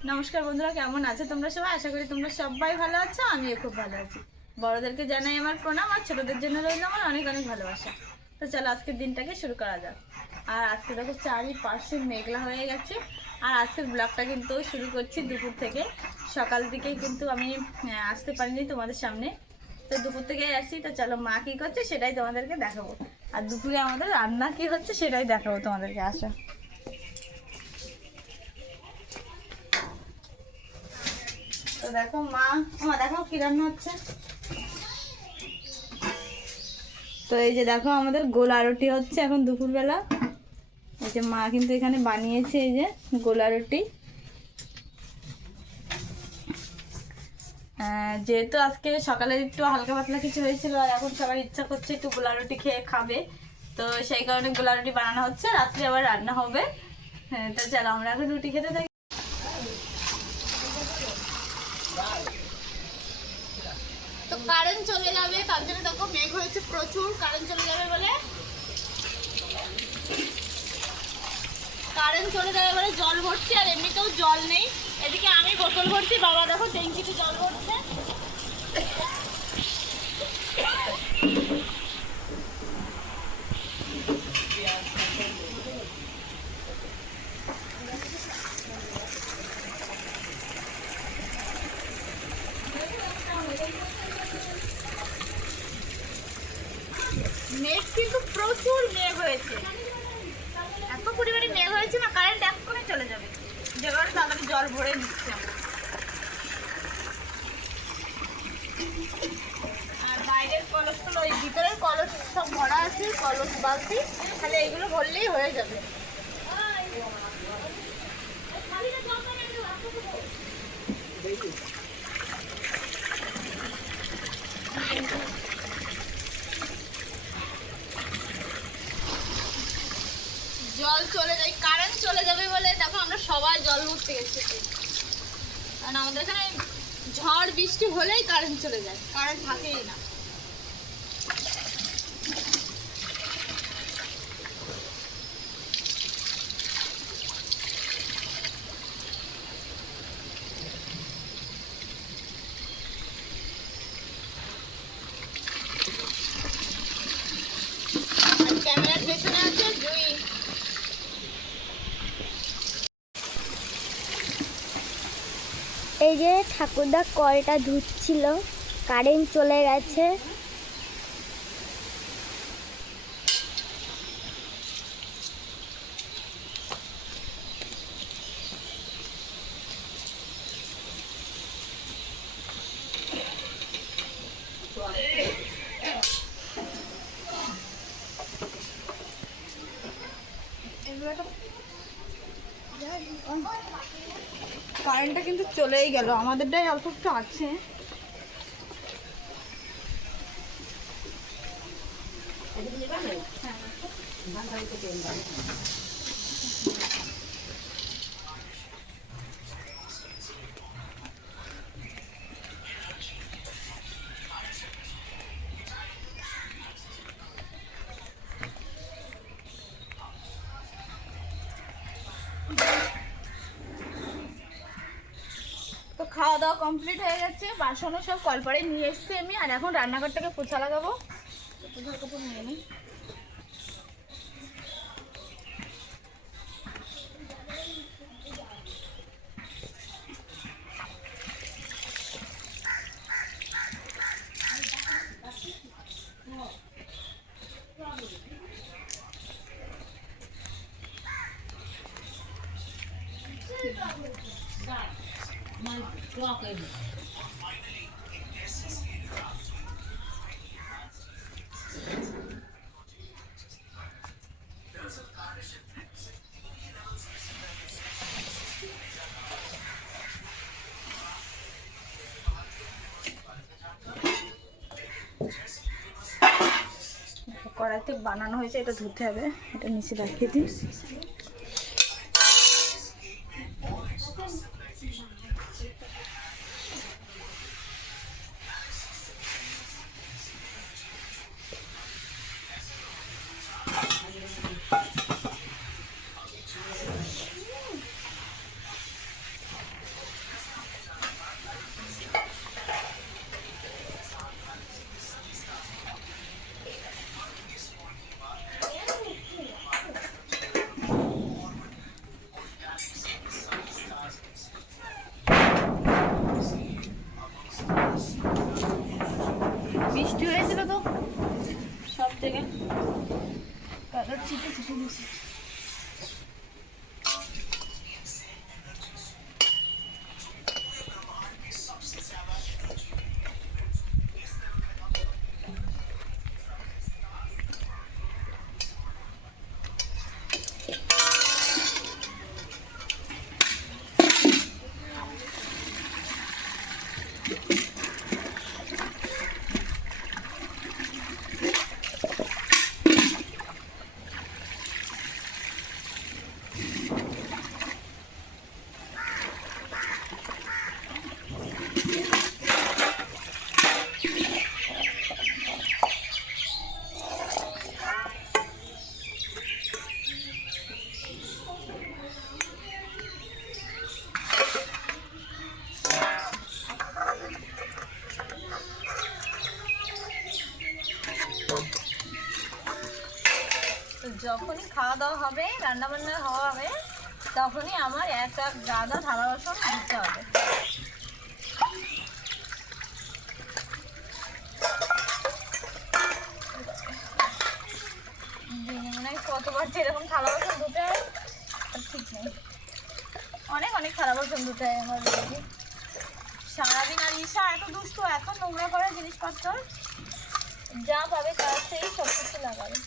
নমস্কার বন্ধুরা, কেমন আছো তোমরা সবাই? আশা করি তোমরা সবাই ভালো আছো, আমিও খুব ভালো আছি। বড়দেরকে জানাই আমার প্রণাম, আর ছোটদের জন্য রইল আমার অনেক অনেক ভালোবাসা। তো চলো আজকের দিনটাকে শুরু করা যাক। আর আজকে দেখো চারিপাশে মেঘলা হয়ে গেছে। আর আজকের ব্লগটা কিন্তু শুরু করছি দুপুর থেকে। সকাল দিকেই কিন্তু আমি আসতে পারিনি তোমাদের সামনে, তো দুপুর থেকে আসছি। তো চলো মা কী করছে সেটাই তোমাদেরকে দেখাবো, আর দুপুরে আমাদের রান্না কী হচ্ছে সেটাই দেখাবো তোমাদেরকে। আসা তো দেখো মা দেখো কি রান্না হচ্ছে। তো এই যে দেখো আমাদের গোলা রুটি হচ্ছে এখন দুপুরবেলা। এই যে মা কিন্তু এখানে বানিয়েছে এই যে গোলা রুটি। যেহেতু আজকে সকালে একটু হালকা পাতলা কিছু হয়েছিল, আর এখন সবার ইচ্ছা করছে একটু গোলা রুটি খেয়ে খাবে, তো সেই কারণে গোলা রুটি বানানো হচ্ছে। রাত্রে আবার রান্না হবে। হ্যাঁ, তো চলো আমরা এখন রুটি খেতে থাকি। তো কারেন্ট চলে যাবে, তার জন্য দেখো মেঘ হয়েছে প্রচুর। কারেন্ট চলে যাবে বলে জল ভরছি, আর এমনিতেও জল নেই। এদিকে আমি বোতল ভরছি, বাবা দেখো ট্যাঙ্কিতে জল ভরছে। মেঘ কিন্তু প্রচুর মেঘ হয়েছে, এত পরিমাণে মেঘ হয়েছে না, কারেন্ট এক্ষুনি চলে যাবে। যে কারণে তাড়াতাড়ি জল ভরে নিচ্ছে আমরা। আর বাইরের কলসগুলো, ওই ভিতরের কলস সব ভরা আছে, কলস বালতি, তাহলে এইগুলো ভরলেই হয়ে যাবে। জল চলে যায়, কারেন্ট চলে যাবে বলে দেখো আমরা সবাই জল ভরতে গেছি। কারণ আমাদের এখানে ঝড় বৃষ্টি হলেই কারেন্ট চলে যায়, কারেন্ট থাকেই না। ক্যামেরার পেছনে আছে জুই। এই যে ঠাকুরদা কলটা ধুচ্ছিল, কারেন্ট চলে গেছে। কারেন্টটা কিন্তু চলেই গেল, আমাদেরটাই অল্প একটু আছে। তো খাওয়া দাওয়া কমপ্লিট হয়ে গেছে, বাসনও সব কলপাড়ে নিয়ে এসেছি আমি। আর এখন রান্নাঘরটাকে পোছা লাগাবো। পোছার কাপড় নিয়ে নিই। কড়াইতে বানানো হয়েছে, এটা ধুতে হবে, এটা নিচে রাখিয়ে দিই। যখনই খাওয়া দাওয়া হবে, রান্না বান্না হওয়া হবে, তখনই আমার এক গাদা থালা বাসন ধুতে হবে। দিনে মনে হয় কতবার যেরকম থালা বাসন ধুতে হয় ঠিক নেই, অনেক অনেক থালা বাসন ধুতে হয় আমার রোজই সারাদিন। আর ঈশা এত দুষ্ট, এত নোংরা করে জিনিসপত্র, যা পাবে তার সেই সব কিছু লাগাবে।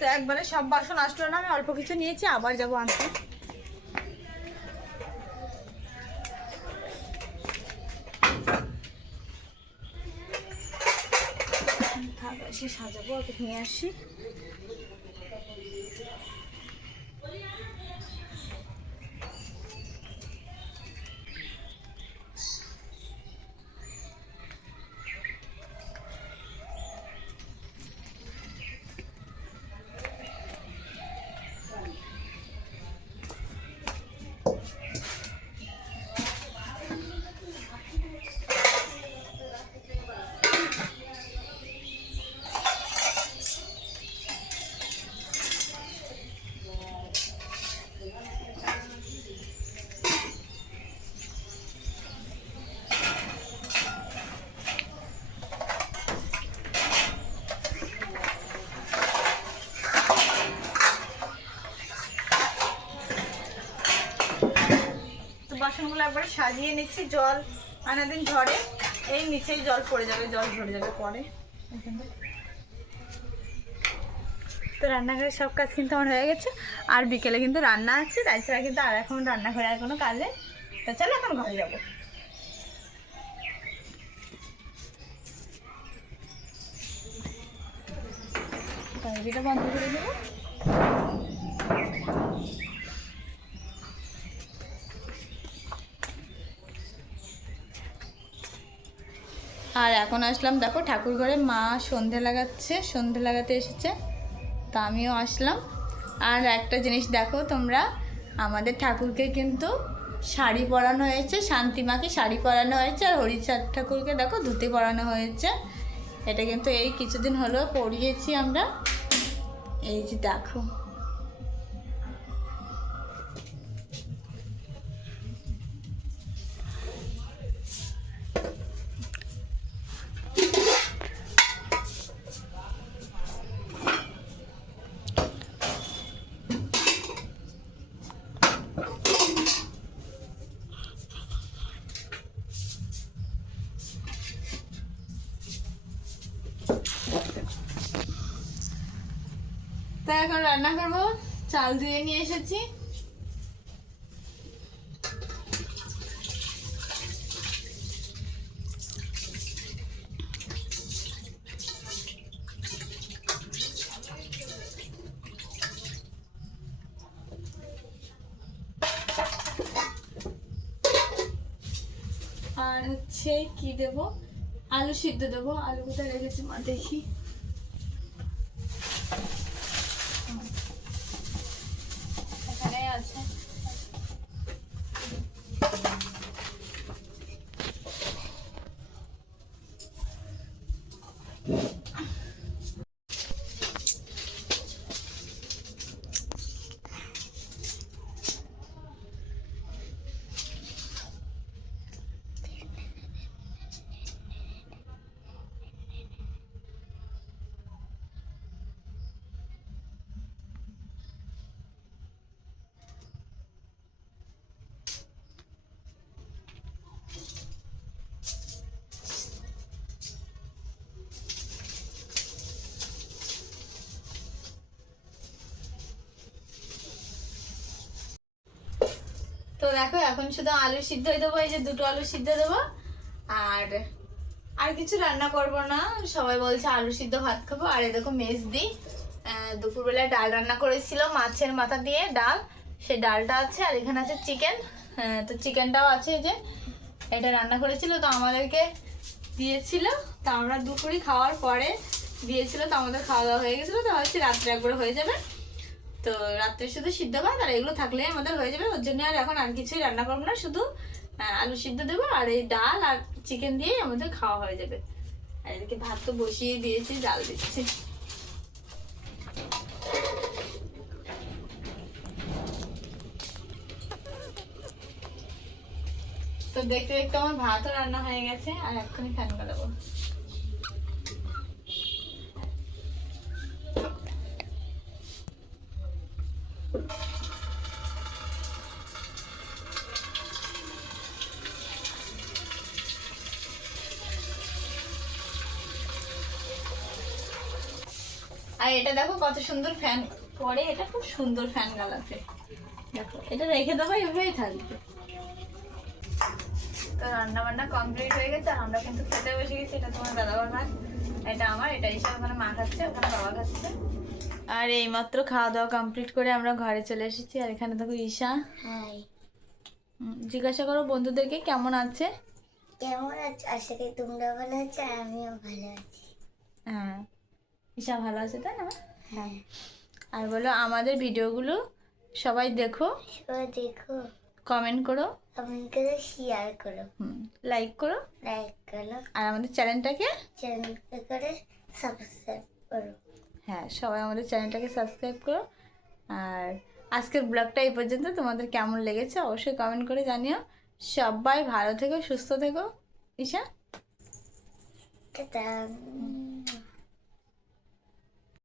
তো একবারে সব বাসন আসলো না, আমি অল্প কিছু নিয়েছি, আবার যাবো আনতে। এসে সাজাবো, ওকে নিয়ে আসি। বাসনগুলো একবারে সাজিয়ে নিচ্ছি, জল আনাদিন ঝরে, এই নিচেই জল পড়ে যাবে, জল ঝরে যাবে পরে। তো রান্নাঘরের সব কাজ কিন্তু আমার হয়ে গেছে, আর বিকেলে কিন্তু রান্না আছে, তাছাড়া কিন্তু আর এখন রান্নাঘরে আর কোনো কাজ নেই। তো চলো এখন ঘরে যাবো। এটা বন্ধ করে দেবো। আর এখন আসলাম, দেখো ঠাকুর ঘরে মা সন্ধে লাগাচ্ছে, সন্ধে লাগাতে এসেছে, তা আমিও আসলাম। আর একটা জিনিস দেখো তোমরা, আমাদের ঠাকুরকে কিন্তু শাড়ি পরানো হয়েছে, শান্তিমাকে শাড়ি পরানো হয়েছে, আর হরিচাঁদ ঠাকুরকে দেখো ধুতি পরানো হয়েছে। এটা কিন্তু এই কিছুদিন হলো পরিয়েছি আমরা, এই যে দেখো। তা এখন রান্না করবো, চাল ধুয়ে নিয়ে এসেছি। হচ্ছে কি দেবো, আলু সিদ্ধ দেবো। আলু কোথায় রেখেছি মা দেখি। এখানে আছে। তো দেখো এখন শুধু আলু সিদ্ধ দেবো, এই যে দুটো আলু সিদ্ধ দেবো। আর আর কিছু রান্না করব না, সবাই বলছে আলু সিদ্ধ ভাত খাবো। আর এই দেখো মেজদি দুপুরবেলায় ডাল রান্না করেছিল মাছের মাথা দিয়ে ডাল, সেই ডালটা আছে। আর এখানে আছে চিকেন, তো চিকেনটাও আছে। এই যে এটা রান্না করেছিল, তো আমাদেরকে দিয়েছিল। তো আমরা দুপুরি খাওয়ার পরে দিয়েছিল, তো আমাদের খাওয়া দাওয়া হয়ে গেছিলো। তো ভাবছি রাত্রে একবার হয়ে যাবে, তো রাত্রে শুধু সিদ্ধ ভাত আর এগুলো থাকলে আমাদের হয়ে যাবে। ওর জন্য আর এখন আর কিছুই রান্না করবো না, শুধু আলু সিদ্ধ দেবো আর এই ডাল আর চিকেন দিয়েই আমাদের খাওয়া হয়ে যাবে। আর এদিকে ভাত তো বসিয়ে দিয়েছি, জাল দিচ্ছি। তো দেখতে দেখতে আমার ভাতও রান্না হয়ে গেছে, আর এক্ষুনি ফ্যান গালাবো। আর এটা দেখো কত সুন্দর ফ্যান পরে, এটা খুব সুন্দর ফ্যান গালাতে। দেখো এটা রেখে দেবো, এভাবেই থাকবে। তো রান্না বান্না কমপ্লিট হয়ে গেছে, আর আমরা কিন্তু খেতে বসে গেছি। এটা তোমার দাদাবার ভাত, এটা আমার, এটা হিসাবে ওখানে মা খাচ্ছে, ওখানে বাবা খাচ্ছে। আর এইমাত্র খাওয়া দাওয়া কমপ্লিট করে আমরা ঘরে চলে এসেছি। আর এখানে দেখো ঈশা। হাই, জিজ্ঞাসা করো বন্ধুদেরকে কেমন আছে। কেমন আছো? আশা করি তোমরা ভালো আছো, আর আমিও ভালো আছি। হ্যাঁ, ঈশা ভালো আছে তাই না? হ্যাঁ, আর বলো আমাদের ভিডিওগুলো সবাই দেখো, সবাই দেখো, কমেন্ট করো, কমেন্ট করে, শেয়ার করো, লাইক করো, লাইক করো, আর আমাদের চ্যানেলটাকে চ্যানেল করে সাবস্ক্রাইব করো। হ্যাঁ, সবাই আমাদের চ্যানেলটাকে সাবস্ক্রাইব করো। আর আজকের ব্লগটা এই পর্যন্ত। তোমাদের কেমন লেগেছে অবশ্যই কমেন্ট করে জানিও। সবাই ভালো থেকো, সুস্থ থেকো। ঈশা টাটা।